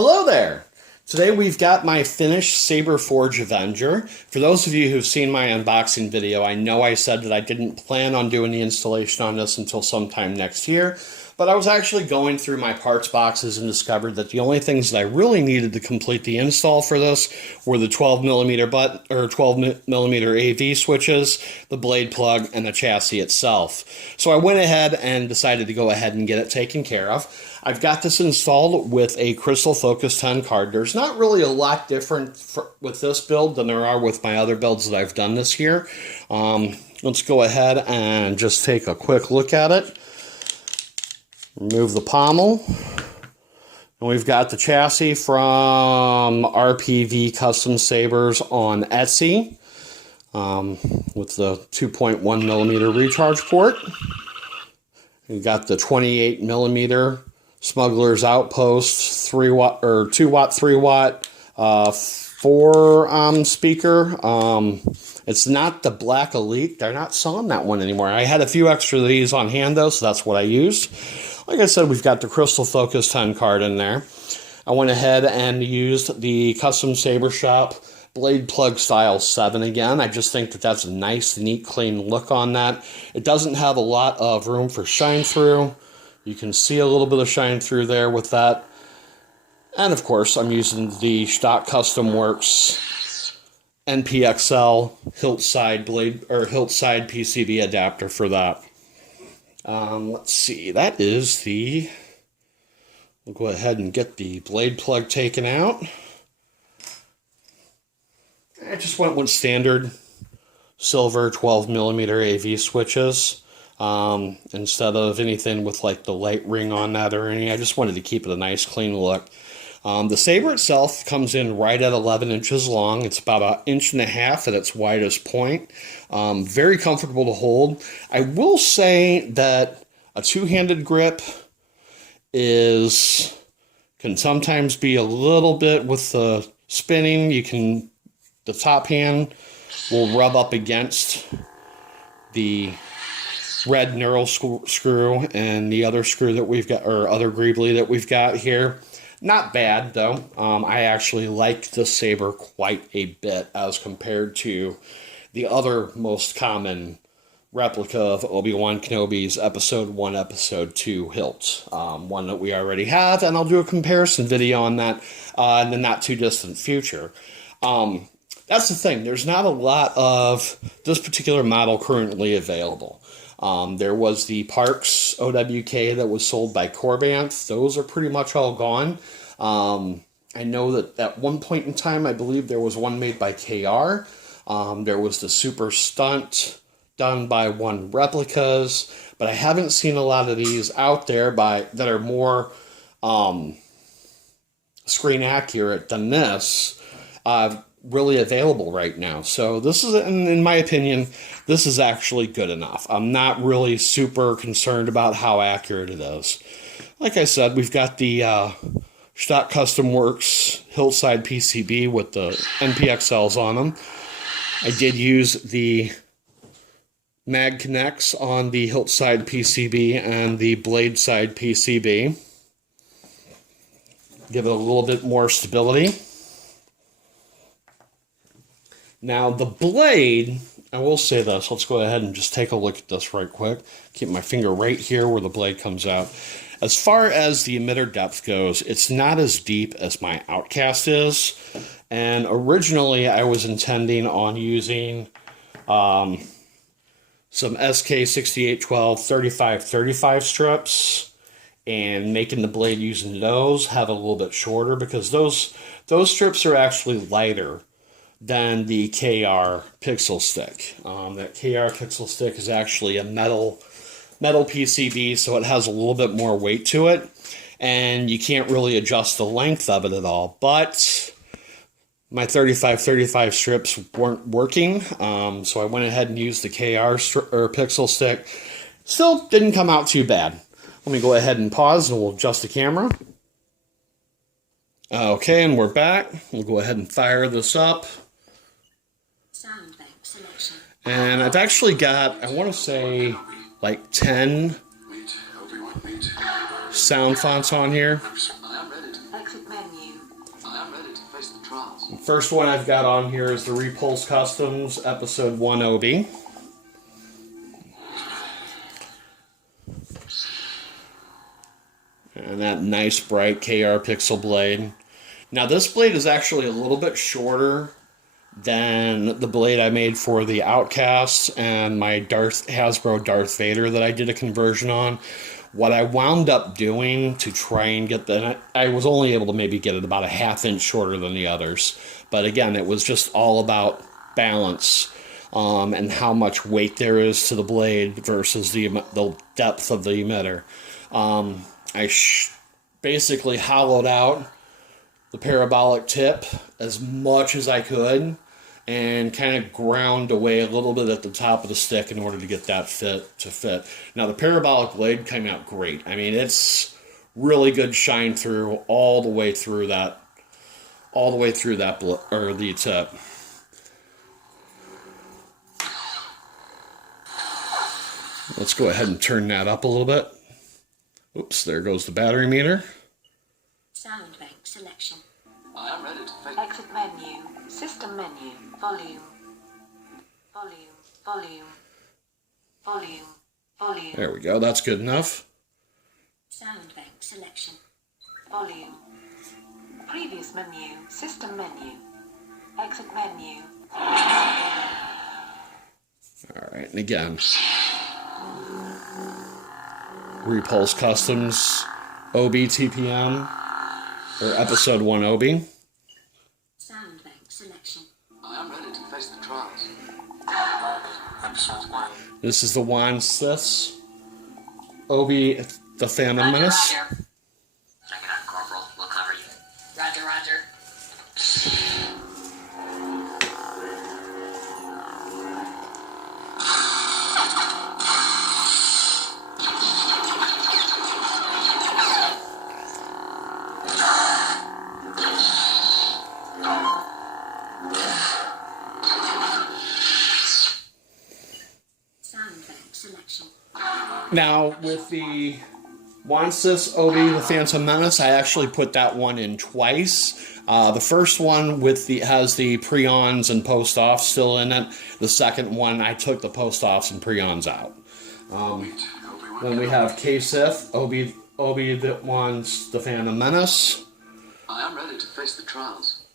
Hello there! Today we've got my finished SaberForge Avenger. For those of you who've seen my unboxing video, I know I said that I didn't plan on doing the installation on this until sometime next year, but I was actually going through my parts boxes and discovered that the only things that I really needed to complete the install for this were the 12mm AV switches, the blade plug, and the chassis itself. So I went ahead and decided to go ahead and get it taken care of. I've got this installed with a Crystal Focus 10 card. There's not really a lot different with this build than there are with my other builds that I've done this year. Let's go ahead and just take a quick look at it. Remove the pommel. And we've got the chassis from RPV Custom Sabers on Etsy with the 2.1mm recharge port. We've got the 28mm Smuggler's Outpost 3-watt or 2-watt, 3-watt 4 speaker. It's not the Black Elite. They're not selling that one anymore. I had a few extra of these on hand though, so that's what I used. Like I said, we've got the Crystal Focus 10 card in there. I went ahead and used the Custom Saber Shop Blade Plug Style 7 again. I just think that that's a nice, neat, clean look on that. It doesn't have a lot of room for shine through. You can see a little bit of shine through there with that. And of course, I'm using the stock Custom Works NPXL hilt side PCB adapter for that. Let's see, that is the... We'll go ahead and get the blade plug taken out. I just went with standard silver 12mm AV switches. Instead of anything with like the light ring on that or anything. I just wanted to keep it a nice clean look. The saber itself comes in right at 11 inches long. It's about 1.5 inches at its widest point. Very comfortable to hold. I will say that a two-handed grip can sometimes be a little bit with the spinning. The top hand will rub up against the red knurl screw and the other screw that we've got, or other greebly that we've got here. Not bad though. I actually like the saber quite a bit as compared to the other most common replica of Obi-Wan Kenobi's Episode 1, Episode 2 hilt. One that we already have, and I'll do a comparison video on that in the not too distant future. That's the thing. There's not a lot of this particular model currently available. There was the Parks OWK that was sold by Corbanth. Those are pretty much all gone. I know that at one point in time, I believe there was one made by KR. There was the Super Stunt done by One Replicas, but I haven't seen a lot of these out there that are more screen accurate than this. Really available right now. So this is, in my opinion, this is actually good enough. I'm not really super concerned about how accurate it is. Like I said, we've got the stock Custom Works Hillside PCB with the NPXLs on them. I did use the mag connects on the hilt side PCB and the blade side PCB. Give it a little bit more stability. Now, the blade, I will say this. Let's go ahead and just take a look at this right quick. Keep my finger right here where the blade comes out. As far as the emitter depth goes, it's not as deep as my Outcast is. And originally, I was intending on using some SK6812 3535 strips and making the blade using those have a little bit shorter because those strips are actually lighter than the KR Pixel Stick. That KR Pixel Stick is actually a metal PCB, so it has a little bit more weight to it, and you can't really adjust the length of it at all. But my 3535 strips weren't working, so I went ahead and used the KR Pixel Stick. Still didn't come out too bad. Let me go ahead and pause, and we'll adjust the camera. Okay, and we're back. We'll go ahead and fire this up. And I've actually got, I want to say, like 10 sound fonts on here. trials. The first one I've got on here is the Repulse Customs Episode 1 Obi. And that nice bright KR pixel blade. Now this blade is actually a little bit shorter than the blade I made for the Outcast and my Hasbro Darth Vader that I did a conversion on. What I wound up doing to try and get that, I was only able to maybe get it about a ½ inch shorter than the others. But again, it was just all about balance and how much weight there is to the blade versus the depth of the emitter. I basically hollowed out the parabolic tip as much as I could and kind of ground away a little bit at the top of the stick in order to get that fit. Now the parabolic blade came out great. I mean, it's really good shine through all the way through the tip. Let's go ahead and turn that up a little bit. Oops, there goes the battery meter. Sound bank selection. I am ready to face. Exit menu. System menu. Volume. Volume. Volume. Volume. Volume. There we go. That's good enough. Sound bank selection. Volume. Previous menu. System menu. Exit menu. Alright, and again. Repulse Customs Obi TPM, or Episode 1 Obi. Sound bank selection. I am ready to face the trials. This is the Wan Sith Obi, the Phantom Menace. Roger. Check it out, Corporal. We'll cover you. Roger, roger. Sound bank selection. Now, with the Wan Sith Obi, the Phantom Menace, I actually put that one in twice. The first one has the prions and post-offs still in it. The second one, I took the post-offs and prions out. Then we have K-Sith, Obi-Wan's the Phantom Menace. I am ready to face the trials.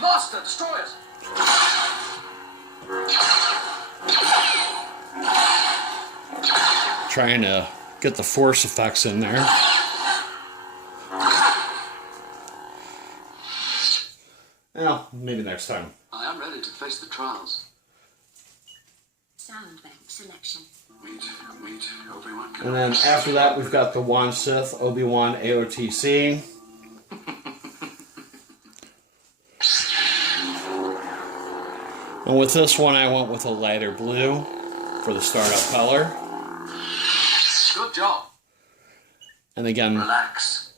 Master, destroy us! Trying to get the force effects in there. Well, maybe next time. I am ready to face the trials. Sound bank selection. Meet, Obi-Wan. And then after that, we've got the Wan Sith Obi-Wan AOTC. And with this one, I went with a lighter blue for the startup color. Good job. And again, Relax.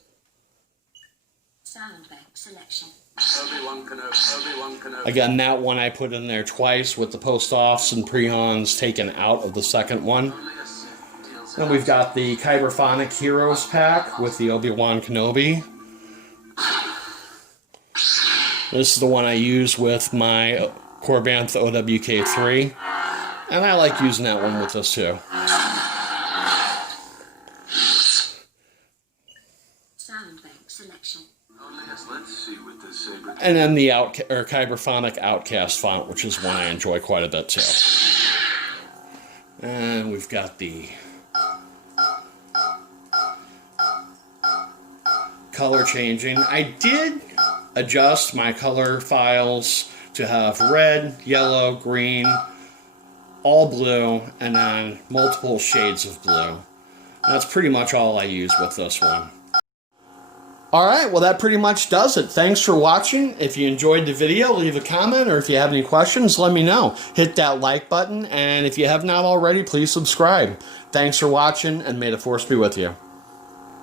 Sound bank selection. Obi-Wan Kenobi. again, that one I put in there twice with the post-offs and prions taken out of the second one. Then we've got the Kyberphonic Heroes pack with the Obi-Wan Kenobi. This is the one I use with my Corbanth OWK3. And I like using that one with this too. Sound bank selection. Let's see what the saber. And then the Kyberphonic Outcast font, which is one I enjoy quite a bit too. And we've got the color changing. I did adjust my color files to have red, yellow, green, all blue, and then multiple shades of blue. And that's pretty much all I use with this one. Alright, well that pretty much does it. Thanks for watching. If you enjoyed the video, leave a comment, or if you have any questions, let me know. Hit that like button, and if you have not already, please subscribe. Thanks for watching, and may the Force be with you.